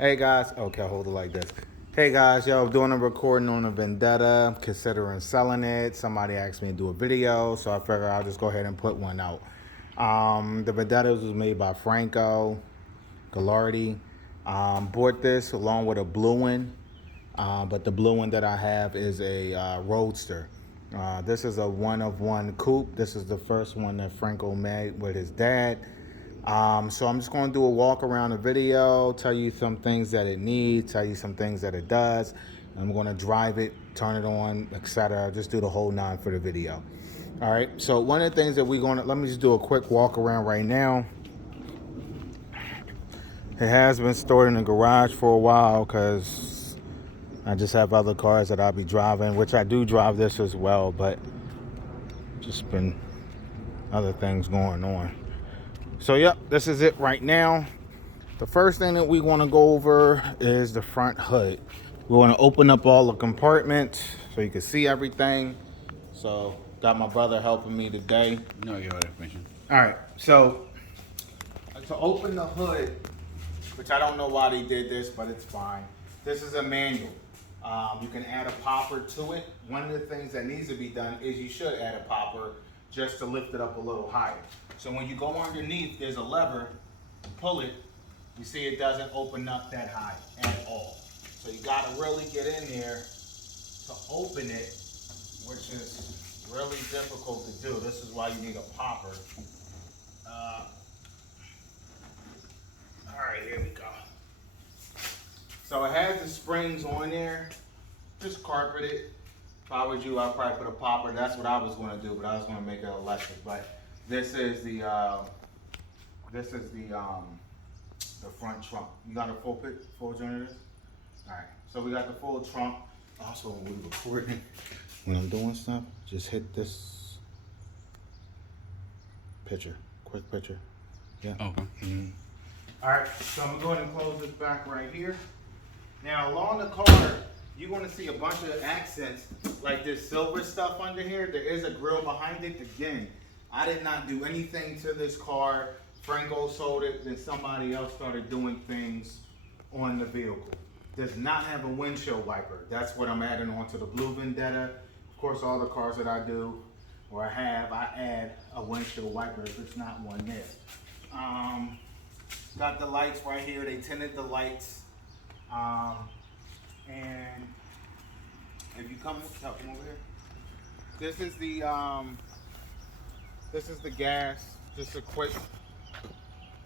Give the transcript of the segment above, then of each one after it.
Hey guys, okay, hold it like this. Hey guys, yo, doing a recording on a vendetta, considering selling it. Somebody asked me to do a video, so I figured I'll just go ahead and put one out. The vendetta was made by Franco Gallardi. Bought this along with a blue one, but the blue one that I have is a Roadster. This is a one of one coupe. This is the first one that Franco made with his dad. So I'm just going to do a walk around the video, tell you some things that it needs, tell you some things that it does. I'm going to drive it, turn it on, etc. Just do the whole nine for the video. All right. So one of the things that we're going to, let me just do a quick walk around right now. It has been stored in the garage for a while because I just have other cars that I'll be driving, which I do drive this as well, but just been other things going on. So yep, this is it right now. The first thing that we want to go over is the front hood. We want to open up all the compartments so you can see everything. So got my brother helping me today. No, you have information. All right, so to open the hood, which I don't know why they did this, but it's fine. This is a manual. You can add a popper to it. One of the things that needs to be done is you should add a popper just to lift it up a little higher. So when you go underneath, there's a lever, pull it, you see it doesn't open up that high at all. So you gotta really get in there to open it, which is really difficult to do. This is why you need a popper. All right, here we go. So it has the springs on there, just carpet it. If I was you, I'd probably put a popper. That's what I was gonna do, but I was gonna make it electric. But this is the front trunk. You got a full joint of this? All right. So we got the full trunk. Also, when we recording, when I'm doing stuff, just hit this picture, quick picture. Yeah. Okay. Mm-hmm. All right. So I'm gonna go ahead and close this back right here. Now along the car, you're gonna see a bunch of accents like this silver stuff under here. There is a grill behind it. Again, I did not do anything to this car. Franco sold it, then somebody else started doing things on the vehicle. Does not have a windshield wiper. That's what I'm adding on to the blue Vendetta. Of course, all the cars that I do or I have, I add a windshield wiper if it's not one there. Got the lights right here. They tinted the lights. And if you come over here, this is the gas, just a quick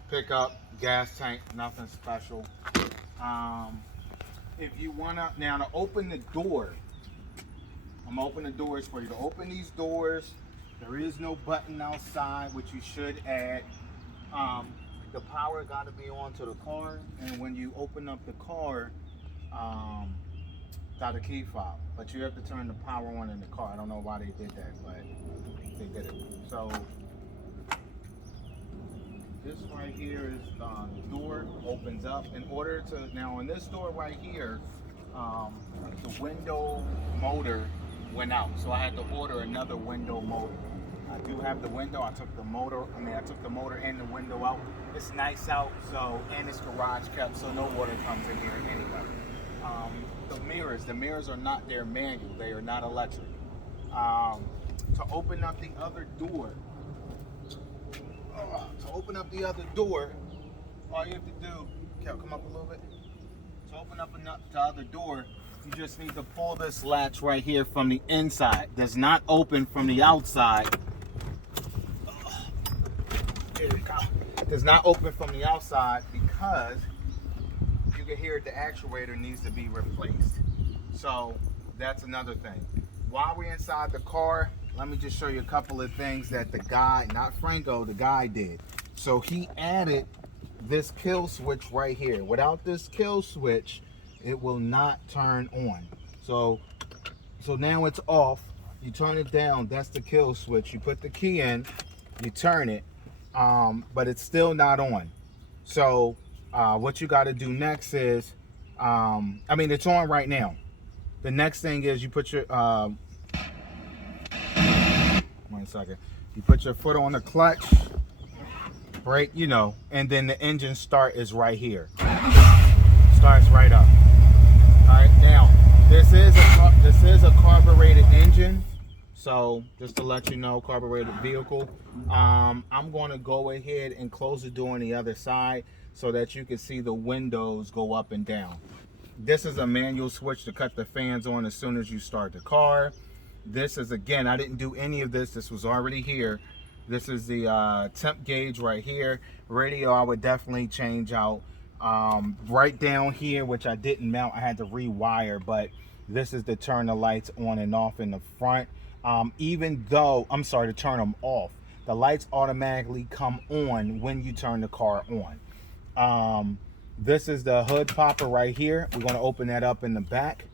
pickup, gas tank, nothing special. If you wanna, now to open the door, I'm gonna open the doors for you. To open these doors, there is no button outside, which you should add. The power gotta be on to the car, and when you open up the car, got a key fob, but you have to turn the power on in the car. I don't know why they did that, but they did it. So this right here is the door opens up. In order to, now on this door right here, the window motor went out, so I had to order another window motor. I do have the window. I took the motor and the window out. It's nice out, so, and it's garage kept, so no water comes in here anyway. The mirrors are not their manual. They are not electric. To open up the other door, all you have to do, come up a little bit. To open up the other door, you just need to pull this latch right here from the inside. Does not open from the outside. There we go. Does not open from the outside because you can hear the actuator needs to be replaced. So that's another thing. While we're inside the car, let me just show you a couple of things that the guy, not Franco, the guy did. So he added this kill switch right here. Without this kill switch, it will not turn on. So now it's off. You turn it down, that's the kill switch. You put the key in, you turn it, but it's still not on. So what you got to do next is, it's on right now. The next thing is you put your, 1 second. You put your foot on the clutch, brake, and then the engine start is right here. engine. So just to let you know, carbureted vehicle. I'm going to go ahead and close the door on the other side so that you can see the windows go up and down. This is a manual switch to cut the fans on as soon as you start the car. This is, again, I didn't do any of this. This was already here. This is the temp gauge right here. Radio, I would definitely change out. Right down here, which I didn't mount, I had to rewire, but this is to turn the lights on and off in the front. Even though, I'm sorry, to turn them off. The lights automatically come on when you turn the car on. This is the hood popper right here. We're going to open that up in the back.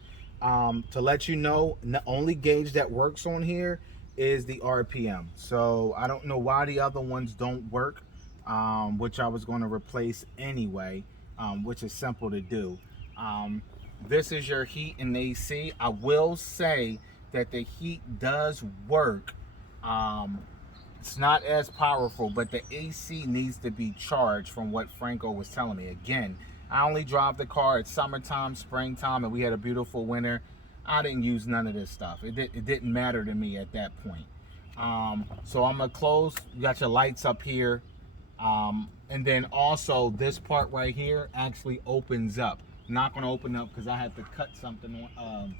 To let you know, the only gauge that works on here is the RPM. So I don't know why the other ones don't work, which I was going to replace anyway, which is simple to do. This is your heat and AC. I will say that the heat does work. It's not as powerful, but the AC needs to be charged from what Franco was telling me. Again, I only drive the car at summertime, springtime, and we had a beautiful winter. I didn't use none of this stuff. It didn't matter to me at that point. So I'm gonna close. You got your lights up here. And then also this part right here actually opens up. Not gonna open up because I have to cut something on,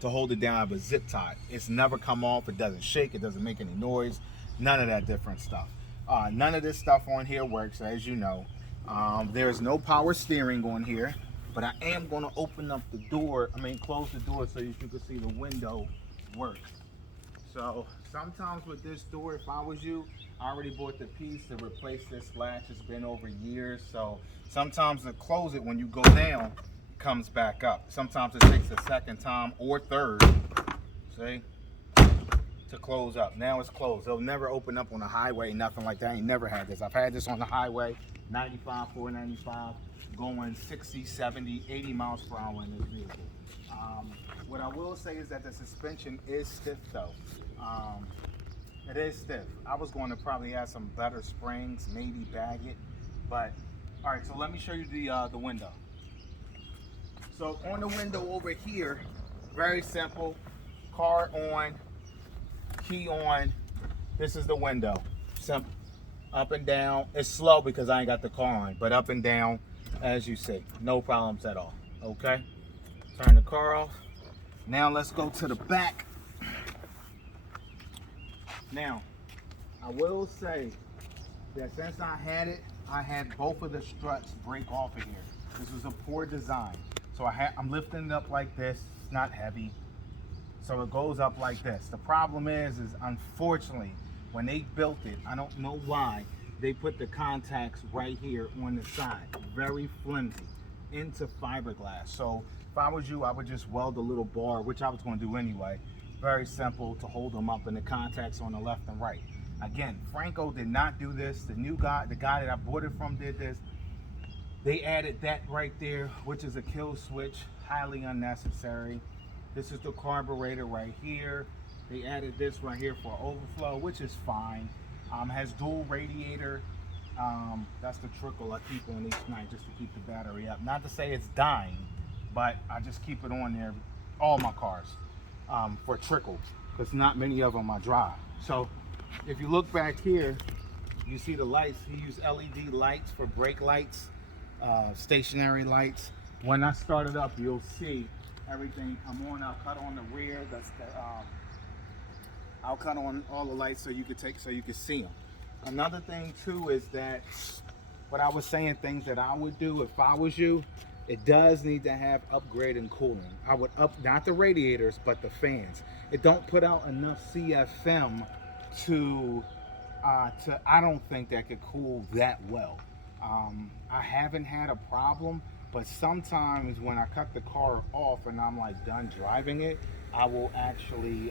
to hold it down. I have a zip tie. It's never come off. It doesn't shake. It doesn't make any noise. None of that different stuff. None of this stuff on here works, as you know. There's no power steering on here, but I am going to open up the door. Close the door so you can see the window work. So sometimes with this door, if I was you, I already bought the piece to replace this latch. It's been over years. So sometimes to close it when you go down, it comes back up. Sometimes it takes a second time or third. See? To close up. Now it's closed. It'll never open up on the highway, nothing like that. I ain't never had this. I've had this on the highway, 95, 495, going 60, 70, 80 miles per hour in this vehicle. What I will say is that the suspension is stiff though. It is stiff. I was going to probably add some better springs, maybe bag it, but all right, so let me show you the window. So on the window over here, very simple, car on, key on. This is the window. Simple. Up and down. It's slow because I ain't got the car on, but up and down as you see. No problems at all. Okay? Turn the car off. Now let's go to the back. Now, I will say that since I had both of the struts break off of here. This was a poor design. So I'm lifting it up like this. It's not heavy. So it goes up like this. The problem is unfortunately, when they built it, I don't know why, they put the contacts right here on the side. Very flimsy, into fiberglass. So if I was you, I would just weld a little bar, which I was going to do anyway. Very simple to hold them up, and the contacts on the left and right. Again, Franco did not do this. The guy that I bought it from did this. They added that right there, which is a kill switch, highly unnecessary. This is the carburetor right here. They added this right here for overflow, which is fine. Has dual radiator. That's the trickle I keep on each night just to keep the battery up. Not to say it's dying, but I just keep it on there, all my cars, for trickle, because not many of them I drive. So if you look back here, you see the lights. He used LED lights for brake lights, stationary lights. When I start it up, you'll see everything come on. I'll cut on the rear. That's the I'll cut on all the lights so you could see them. Another thing too is that what I was saying, things that I would do if I was you, it does need to have upgrading cooling. I would not the radiators, but the fans. It don't put out enough CFM to I don't think that could cool that well. I haven't had a problem, but sometimes when I cut the car off and I'm like done driving it, I will actually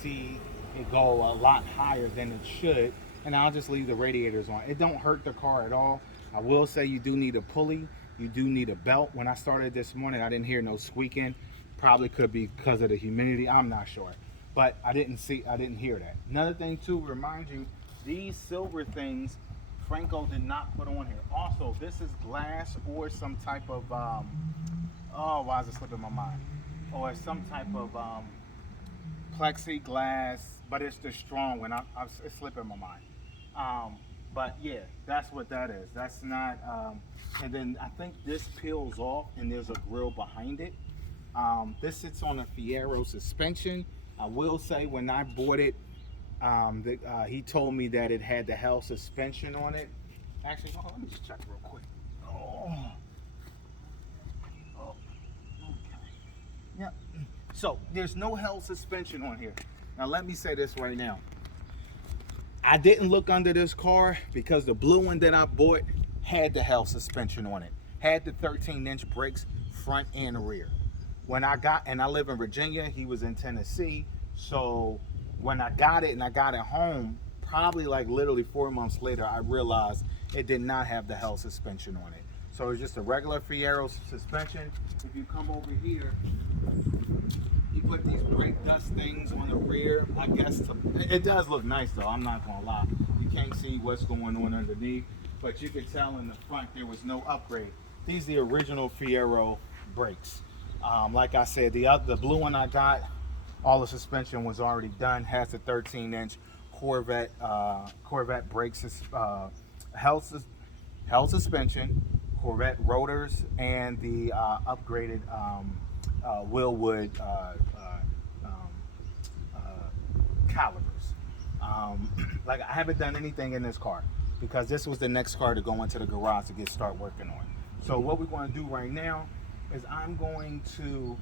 see it go a lot higher than it should, and I'll just leave the radiators on. It don't hurt the car at all. I will say you do need a pulley, you do need a belt. When I started this morning, I didn't hear no squeaking. Probably could be because of the humidity, I'm not sure, but I didn't hear that. Another thing too, remind you, these silver things Franco did not put on here. Also, this is glass or some type of oh, why is it slipping my mind? Or some type of plexiglass, but it's the strong one. It's slipping my mind. But yeah, that's what that is. That's not. And then I think this peels off, and there's a grill behind it. This sits on a Fiero suspension. I will say when I bought it, he told me that it had the Hell suspension on it. Actually, hold on, let me just check real quick. Oh, okay. Yeah. So there's no Hell suspension on here. Now let me say this right now. I didn't look under this car because the blue one that I bought had the Hell suspension on it. Had the 13-inch brakes front and rear. When I got, and I live in Virginia, he was in Tennessee. So when I got it and I got it home, probably like literally 4 months later, I realized it did not have the Hell suspension on it. So it's just a regular Fiero suspension. If you come over here, you put these brake dust things on the rear. I guess it does look nice though, I'm not gonna lie. You can't see what's going on underneath, but you can tell in the front there was no upgrade. These are the original Fiero brakes. Like I said, the blue one I got, all the suspension was already done. Has the 13-inch Corvette brakes, Hell suspension, Corvette rotors, and the upgraded Willwood calipers. Like I haven't done anything in this car because this was the next car to go into the garage to start working on. So what we're going to do right now is I'm going to,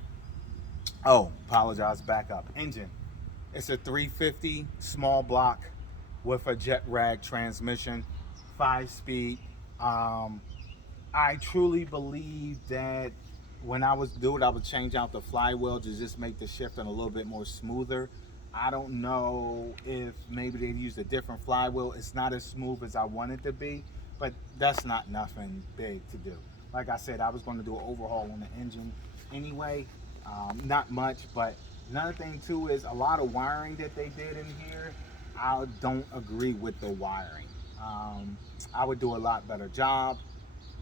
back up. Engine. It's a 350 small block with a jet rag transmission, 5-speed. I truly believe that when I was doing it, I would change out the flywheel to just make the shifting a little bit more smoother. I don't know if maybe they'd used a different flywheel. It's not as smooth as I want it to be, but that's not nothing big to do. Like I said, I was going to do an overhaul on the engine anyway. Not much, but another thing too is a lot of wiring that they did in here. I don't agree with the wiring. I would do a lot better job.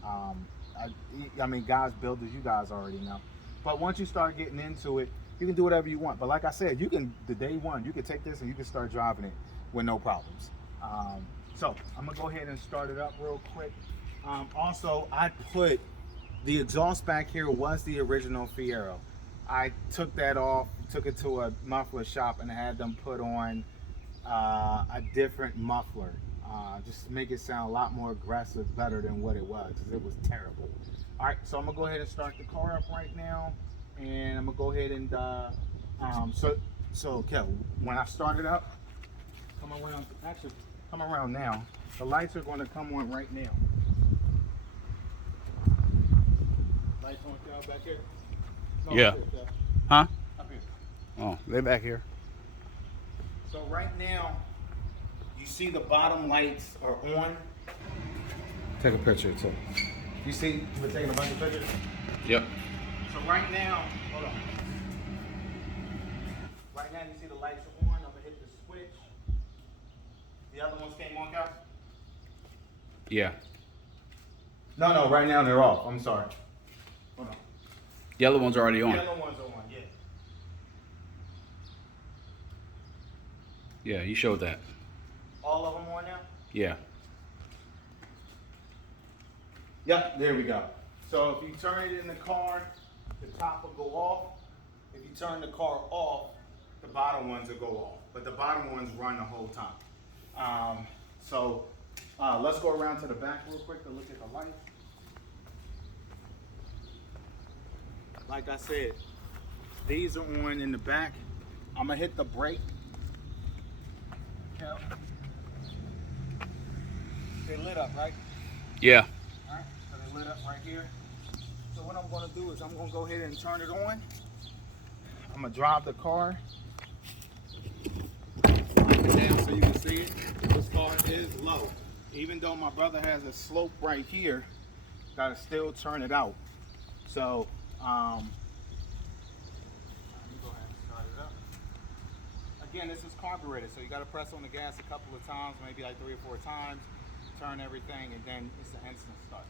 I mean, guys, builders, you guys already know. But once you start getting into it, you can do whatever you want. But like I said, you can, the day one, you can take this and you can start driving it with no problems. So I'm gonna go ahead and start it up real quick. Also, I put the exhaust back here was the original Fiero. I took that off, took it to a muffler shop, and had them put on a different muffler. Just to make it sound a lot more aggressive, better than what it was, because it was terrible. All right, so I'm gonna go ahead and start the car up right now, and I'm gonna go ahead and so Kevin, when I start it up, come around now. The lights are going to come on right now. Lights on, Kel, back here? No, yeah. here, Huh? up here. Oh, they're back here. So right now, you see the bottom lights are on. Take a picture too. You see, we're taking a bunch of pictures? Yep. So right now, hold on. Right now you see the lights are on. I'm gonna hit the switch. The other ones came on, guys? Yeah. No, right now they're off. I'm sorry. Hold on. The other one's already on. The other ones are on, yeah. Yeah, you showed that. All of them on now? Yeah. Yep, there we go. So if you turn it in the car, the top will go off. If you turn the car off, the bottom ones will go off. But the bottom ones run the whole time. Let's go around to the back real quick to look at the lights. Like I said, these are on in the back. I'm gonna hit the brake. Yep. They lit up, right? Yeah. All right, so they lit up right here. So what I'm gonna do is I'm gonna go ahead and turn it on. I'm gonna drive the car down so you can see it. This car is low. Even though my brother has a slope right here, gotta still turn it out. So, let me go ahead and start it up. Again, this is carbureted, so you gotta press on the gas a couple of times, maybe like 3 or 4 times, turn everything, and then it's an instant start.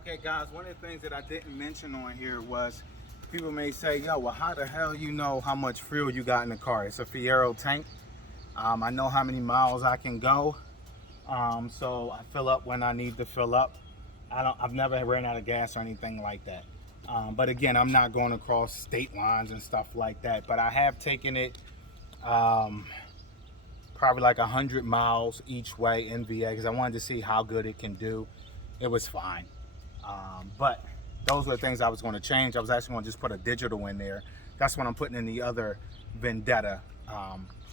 Okay, guys, one of the things that I didn't mention on here was people may say, yo, well, how the hell you know how much fuel you got in the car? It's a Fiero tank. I know how many miles I can go. So I fill up when I need to fill up. I've never ran out of gas or anything like that. But again, I'm not going across state lines and stuff like that. But I have taken it probably like 100 miles each way in VA because I wanted to see how good it can do. It was fine. But those were the things I was going to change. I was actually going to just put a digital in there. That's what I'm putting in the other Vendetta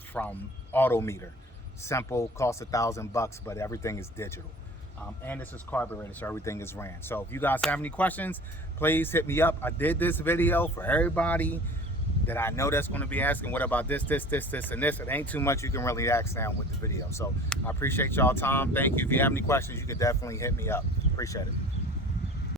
from Autometer. Simple, costs $1,000, but everything is digital. And this is carbureted, so everything is ran. So if you guys have any questions, please hit me up. I did this video for everybody that I know that's going to be asking, what about this, and this. It ain't too much you can really ask now with the video. So I appreciate y'all time. Thank you. If you have any questions, you can definitely hit me up. Appreciate it.